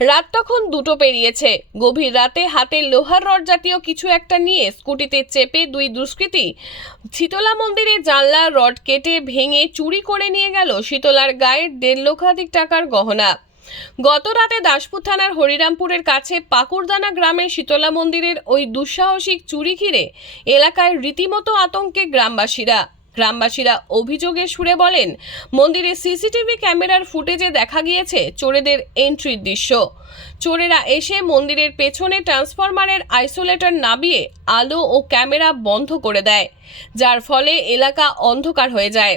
রাত তখন দুটো পেরিয়েছে। গভীর রাতে হাতে লোহার রড জাতীয় কিছু একটা নিয়ে স্কুটিতে চেপে দুই দুষ্কৃতী শীতলা মন্দিরে জানলা, রড কেটে ভেঙে চুরি করে নিয়ে গেল শীতলার গায়ের দেড় লক্ষাধিক টাকার গহনা। গত রাতে দাসপুর থানার হরিরামপুরের কাছে পাকুড়দানা গ্রামের শীতলা মন্দিরের ওই দুঃসাহসিক চুরি ঘিরে এলাকায় রীতিমতো আতঙ্কে গ্রামবাসীরা। গ্রামবাসীরা অভিযোগের সুরে বলেন, মন্দিরে সিসিটিভি ক্যামেরার ফুটেজে দেখা গিয়েছে চোরেদের এন্ট্রির দৃশ্য। চোরেরা এসে মন্দিরের পেছনে ট্রান্সফরমারের আইসোলেটর নাবিয়ে আলো ও ক্যামেরা বন্ধ করে দেয়, যার ফলে এলাকা অন্ধকার হয়ে যায়।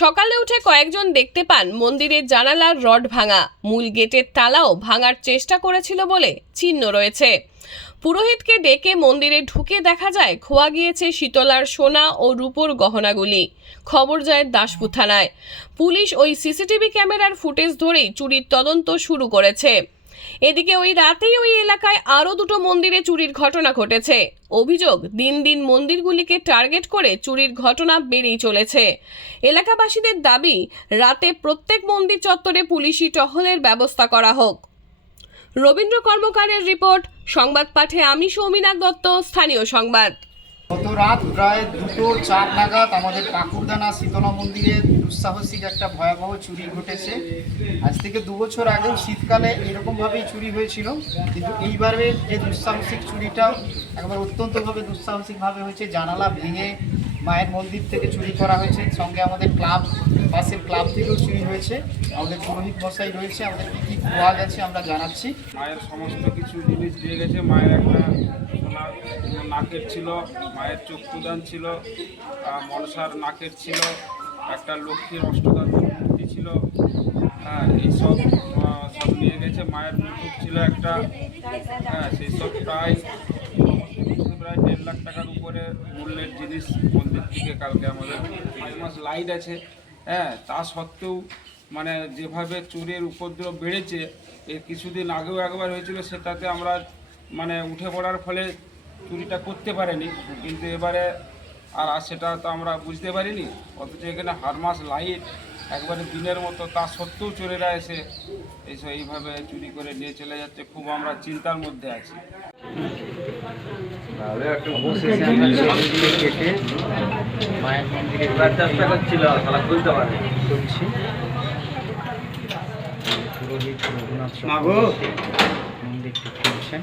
সকালে উঠে কয়েকজন দেখতে পান মন্দিরের জানালার রড ভাঙা। মূল গেটের তালাও ভাঙার চেষ্টা করেছিল বলে চিহ্ন রয়েছে। পুরোহিতকে ডেকে মন্দিরে ঢুকে দেখা যায় খোয়া গিয়েছে শীতলার সোনা ও রূপোর গহনাগুলি। খবর যায় দাসপুর থানায়। পুলিশ ওই সিসিটিভি ক্যামেরার ফুটেজ ধরেই চুরির তদন্ত শুরু করেছে। এদিকে ওই রাতেই ওই এলাকায় আরও দুটো মন্দিরে চুরির ঘটনা ঘটেছে। অভিযোগ, দিন দিন মন্দিরগুলিকে টার্গেট করে চুরির ঘটনা বেড়েই চলেছে। এলাকাবাসীদের দাবি, রাতে প্রত্যেক মন্দির চত্বরে পুলিশি টহলের ব্যবস্থা করা হোক। রবীন্দ্র কর্মকারের রিপোর্ট সংবাদ পাঠে আমি সৌমিনাথ দত্ত, স্থানীয় সংবাদ। গত রাত প্রায় দুটো চার নাগাদ আমাদের কাকুরদানা শীতলা মন্দিরে দুঃসাহসিক একটা ভয়াবহ চুরি ঘটেছে। আজ থেকে দু বছর আগেও শীতকালে এরকমভাবেই চুরি হয়েছিল, কিন্তু এইবারে যে দুঃসাহসিক চুরিটা একবার অত্যন্তভাবে দুঃসাহসিকভাবে হয়েছে, জানালা ভেঙে মায়ের মন্দির থেকে চুরি করা হয়েছে। সঙ্গে আমাদের ক্লাব, পাশের ক্লাব থেকেও চুরি হয়েছে। আমাদের পুরোহিত মশাই রয়েছে আমাদের কী কী খোয়া গেছে আমরা জানাচ্ছি। মায়ের সমস্ত কিছু জিনিস দিয়ে গেছে। মায়ের একটা নাকের ছিল, মায়ের চক্ষুদান ছিল মনসার নাকের ছিল, একটা লক্ষ্মীর অষ্টদান মূর্তি ছিল। হ্যাঁ এইসব সব নিয়ে গেছে। মায়ের মুকুট ছিল একটা। হ্যাঁ সেই সব প্রায় সমস্ত কিছু প্রায় দেড় লাখ টাকার উপরে মূল্যের জিনিস মন্দির থেকে কালকে আমাদের পাঁচ মাস লাইট আছে। হ্যাঁ তা সত্ত্বেও মানে যেভাবে চোরের উপদ্রব বেড়েছে, এর কিছুদিন আগেও একবার হয়েছিল, সেটাতে আমরা মানে উঠে পড়ার ফলে চুরিটা করতে পারিনি। কিন্তু এবারে আর সেটা তো আমরা বুঝতে পারিনি। অথচ এখানে হারমাস লাইট একবারে দিনের মতো, তা সত্ত্বেও চোরেরা এসে এইসব এইভাবে চুরি করে নিয়ে চলে যাচ্ছে, খুব আমরা চিন্তার মধ্যে আছি। কেটে মায়ের মন্দিরে চেষ্টা করছিল করছি। পুরোহিত রঘুনাথ চক্রবর্তী মন্দিরটি খুলছেন।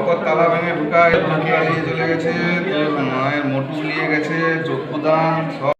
কত তালা ভেঙে ঢুকায় চলে গেছে মায়ের মোটু নিয়ে গেছে চক্ষুদান সব